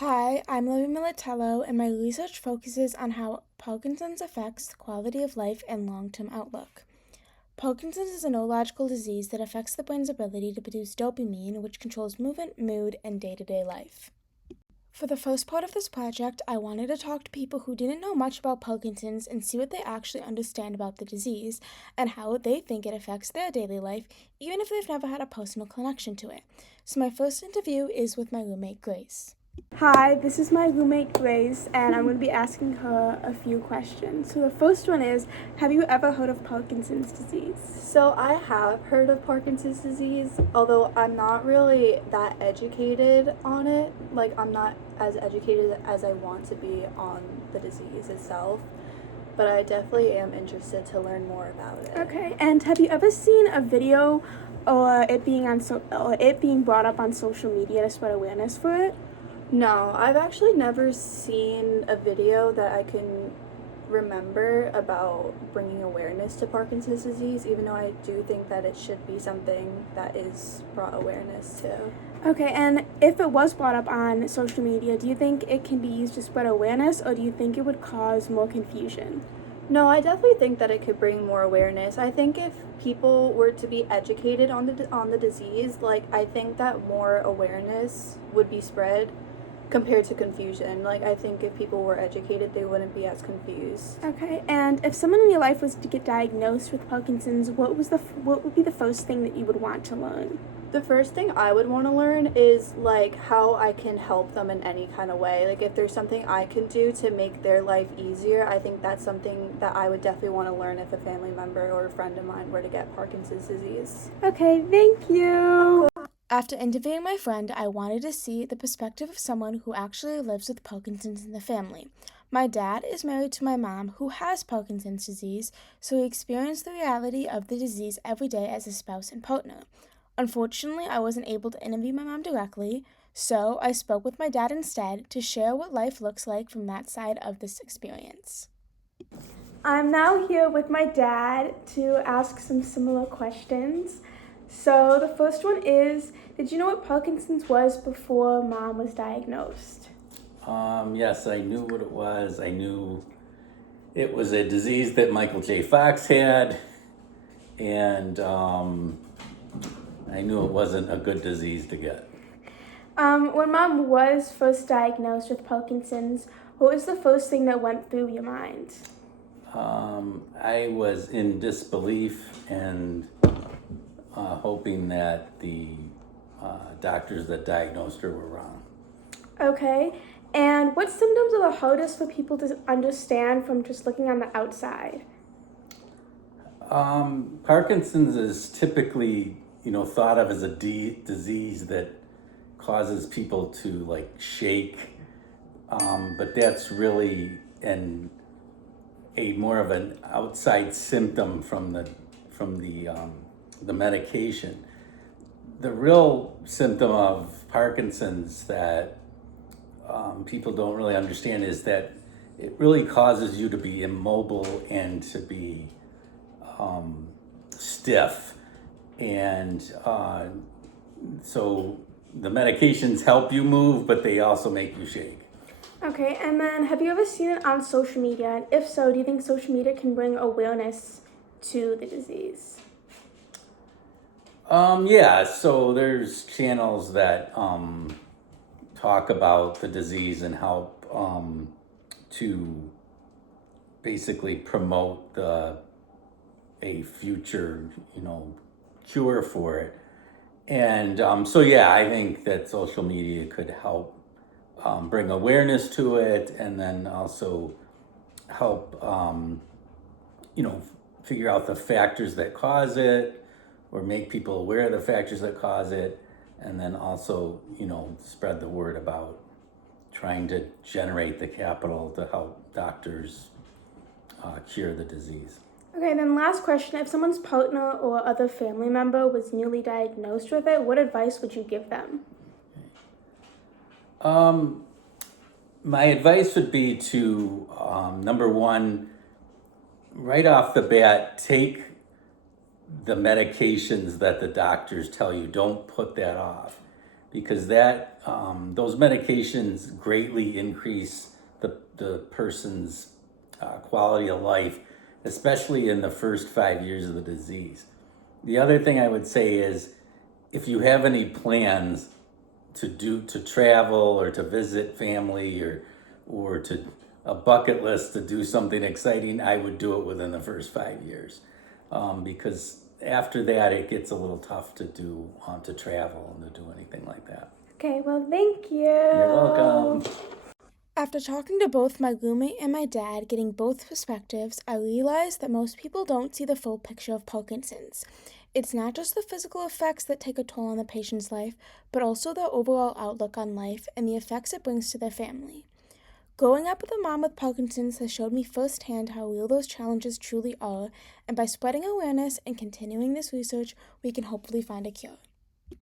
Hi, I'm Libby Militello, and my research focuses on how Parkinson's affects the quality of life and long-term outlook. Parkinson's is a neurological disease that affects the brain's ability to produce dopamine, which controls movement, mood, and day-to-day life. For the first part of this project, I wanted to talk to people who didn't know much about Parkinson's and see what they actually understand about the disease and how they think it affects their daily life, even if they've never had a personal connection to it. So my first interview is with my roommate, Grace. Hi, this is my roommate Grace, and I'm going to be asking her a few questions. So the first one is, have you ever heard of Parkinson's disease? So I have heard of Parkinson's disease, although I'm not really that educated on it. Like, I'm not as educated as I want to be on the disease itself, but I definitely am interested to learn more about it. Okay, and have you ever seen a video or it being brought up on social media to spread awareness for it? No, I've actually never seen a video that I can remember about bringing awareness to Parkinson's disease, even though I do think that it should be something that is brought awareness to. Okay, and if it was brought up on social media, do you think it can be used to spread awareness, or do you think it would cause more confusion? No, I definitely think that it could bring more awareness. I think if people were to be educated on the disease, like, I think that more awareness would be spread compared to confusion. Like, I think if people were educated, they wouldn't be as confused. Okay, and if someone in your life was to get diagnosed with Parkinson's, what would be the first thing that you would want to learn? The first thing I would want to learn is, like, how I can help them in any kind of way. Like, if there's something I can do to make their life easier, I think that's something that I would definitely want to learn if a family member or a friend of mine were to get Parkinson's disease. Okay, thank you. After interviewing my friend, I wanted to see the perspective of someone who actually lives with Parkinson's in the family. My dad is married to my mom, who has Parkinson's disease, so he experienced the reality of the disease every day as a spouse and partner. Unfortunately, I wasn't able to interview my mom directly, so I spoke with my dad instead to share what life looks like from that side of this experience. I'm now here with my dad to ask some similar questions. So the first one is, did you know what Parkinson's was before Mom was diagnosed? Yes, I knew what it was. I knew it was a disease that Michael J. Fox had, and I knew it wasn't a good disease to get. When Mom was first diagnosed with Parkinson's, what was the first thing that went through your mind? I was in disbelief and hoping that the doctors that diagnosed her were wrong. Okay, and what symptoms are the hardest for people to understand from just looking on the outside? Parkinson's is typically, thought of as a disease that causes people to like shake, but that's really a more of an outside symptom from the medication. The real symptom of Parkinson's that people don't really understand is that it really causes you to be immobile and to be stiff. And so the medications help you move, but they also make you shake. Okay, and then have you ever seen it on social media? And if so, do you think social media can bring awareness to the disease? Yeah, so there's channels that talk about the disease and help to basically promote a future, cure for it. And so yeah, I think that social media could help bring awareness to it, and then also help figure out the factors that cause it, or make people aware of the factors that cause it, and then also, spread the word about trying to generate the capital to help doctors cure the disease. Okay, then last question. If someone's partner or other family member was newly diagnosed with it, what advice would you give them? My advice would be to, number one, right off the bat, take the medications that the doctors tell you. Don't put that off, because that those medications greatly increase the person's quality of life, especially in the first 5 years of the disease. The other thing I would say is, if you have any plans to travel or to visit family or to a bucket list to do something exciting, I would do it within the first 5 years, because after that it gets a little tough to do to travel and to do anything like that. Okay, well, thank you. You're welcome. After talking to both my roommate and my dad, getting both perspectives, I realized that most people don't see the full picture of Parkinson's. It's not just the physical effects that take a toll on the patient's life, but also their overall outlook on life and the effects it brings to their family. Growing up with a mom with Parkinson's has showed me firsthand how real those challenges truly are, and by spreading awareness and continuing this research, we can hopefully find a cure.